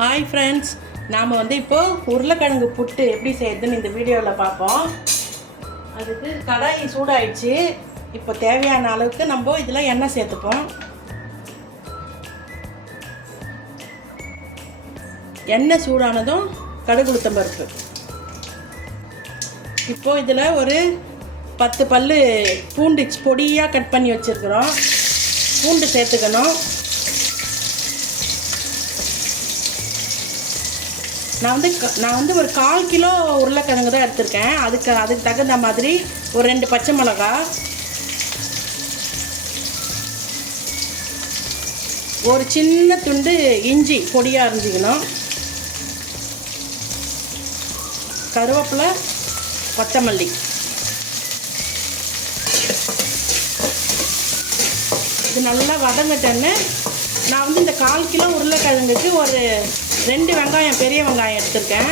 Hi friends, நாம் இப்போது உருளைக்கிழங்கு புட்டு எப்படி செய்யுதுன்னு இந்த வீடியோவில் பார்ப்போம். அதுக்கு கடாய் சூடாயிடுச்சு. இப்போ தேவையான அளவுக்கு நம்ம இதில் எண்ணெய் சேர்த்துப்போம். எண்ணெய் சூடானதும் கடுகு உளுத்தம் பருப்பு. இப்போது இதில் ஒரு 10 பல் பூண்டு பொடியாக கட் பண்ணி வச்சுருக்குறோம். பூண்டு சேர்த்துக்கணும். நான் வந்து ஒரு 1/4 கிலோ உருளைக்கிழங்கு தான் எடுத்திருக்கேன். அதுக்கு தகுந்த மாதிரி ஒரு 2 பச்சை மிளகா, ஒரு சின்ன துண்டு இஞ்சி பொடியாக அரிஞ்சிக்கணும், கருவேப்பிலை, கொத்தமல்லி. இது நல்லா வதங்கட்டேன்னு நான் இந்த 1/4 கிலோ உருளைக்கிழங்குக்கு ஒரு 2 வெங்காயம், பெரிய வெங்காயம் எடுத்திருக்கேன்.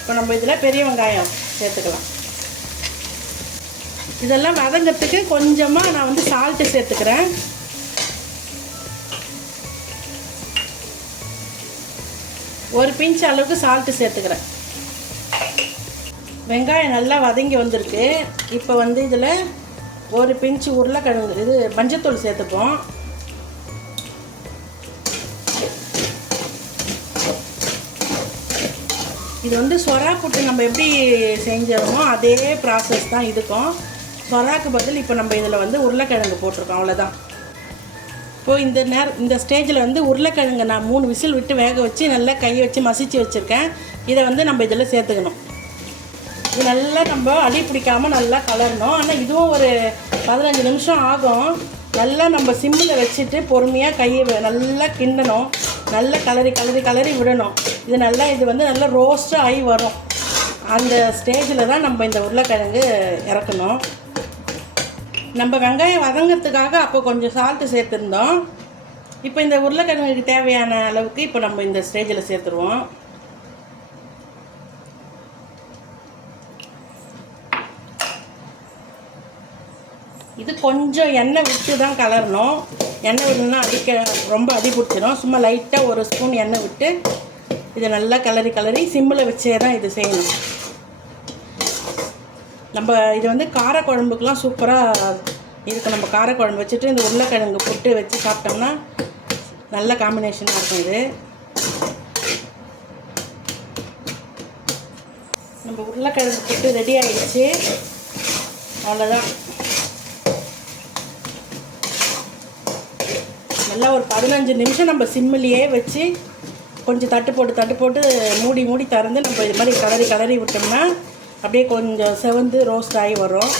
இப்போ நம்ம இதில் பெரிய வெங்காயம் சேர்த்துக்கலாம். இதெல்லாம் வதங்கிறதுக்கு கொஞ்சமாக நான் சால்ட்டு சேர்த்துக்கிறேன். ஒரு பிஞ்ச் அளவுக்கு சால்ட்டு சேர்த்துக்கிறேன். வெங்காயம் நல்லா வதங்கி வந்திருக்கு. இப்போ இதில் ஒரு பிஞ்சு உருளைக்கிழங்கு இது மஞ்சத்தூள் சேர்த்துப்போம். இது சொரா புட்டு நம்ம எப்படி செஞ்சோமோ அதே ப்ராசஸ் தான் இதுக்கும். சொராக்கு பதில் இப்போ நம்ம இதில் உருளைக்கிழங்கு போட்டிருக்கோம், அவ்வளோதான். இப்போது இந்த ஸ்டேஜில் உருளைக்கிழங்கு நான் 3 விசில் விட்டு வேக வச்சு நல்லா கையை வச்சு மசிச்சு வச்சுருக்கேன். இதை நம்ம இதில் சேர்த்துக்கணும். இது நல்லா நம்ம அடி பிடிக்காமல் நல்லா கலரணும். ஆனால் இதுவும் ஒரு 15 நிமிஷம் ஆகும். நல்லா நம்ம சிம்மில் வச்சுட்டு பொறுமையாக கையை நல்லா கிண்டணும். நல்லா கலரி விடணும். இது நல்லா ரோஸ்ட்டாக ஆகி வரும். அந்த ஸ்டேஜில் தான் நம்ம இந்த உருளைக்கிழங்கு இறக்கணும். நம்ம வெங்காயம் வதங்கிறதுக்காக அப்போ கொஞ்சம் சால்ட்டு சேர்த்துருந்தோம். இப்போ இந்த உருளைக்கிழங்குக்கு தேவையான அளவுக்கு இப்போ நம்ம இந்த ஸ்டேஜில் சேர்த்துருவோம். இது கொஞ்சம் எண்ணெய் விட்டு தான் கலரணும். எண்ணெய் விடணும்னா ரொம்ப அடி பிடிச்சிடும். சும்மா லைட்டாக ஒரு ஸ்பூன் எண்ணெய் விட்டு இதை நல்லா கலரி சிம்மில் வச்சே தான் இது செய்யணும். நம்ம இது காரக்குழம்புக்கெலாம் சூப்பராக இருக்கும். நம்ம காரக்குழம்பு வச்சுட்டு இந்த உருளைக்கிழங்கு புட்டு வச்சு சாப்பிட்டோம்னா நல்ல காம்பினேஷனாக இருக்கும். இது நம்ம உருளைக்கிழங்கு புட்டு ரெடி ஆகிடுச்சு, அவ்வளோதான். நல்லா ஒரு 15 நிமிஷம் நம்ம சிம்மிலேயே வச்சு கொஞ்சம் தட்டு போட்டு மூடி திறந்து நம்ம இது மாதிரி கலரி விட்டோம்னா அப்படியே கொஞ்சம் செவந்து ரோஸ்ட் ஆகி வரும்.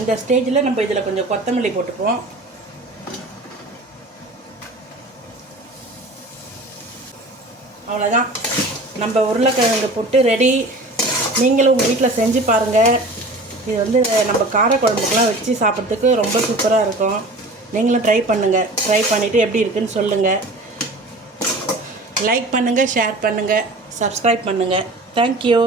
இந்த ஸ்டேஜில் நம்ம இதில் கொஞ்சம் கொத்தமல்லி போட்டுப்போம். அவ்வளோதான், நம்ம உருளைக்கிழங்கு போட்டு ரெடி. நீங்களும் உங்கள் வீட்டில் செஞ்சு பாருங்கள். இது நம்ம காரக்குழம்புக்கெலாம் வச்சு சாப்பிட்றதுக்கு ரொம்ப சூப்பராக இருக்கும். நீங்களும் ட்ரை பண்ணுங்கள். ட்ரை பண்ணிவிட்டு எப்படி இருக்குதுன்னு சொல்லுங்கள். லைக் பண்ணுங்கள், ஷேர் பண்ணுங்கள், சப்ஸ்கிரைப் பண்ணுங்கள். தேங்க்யூ.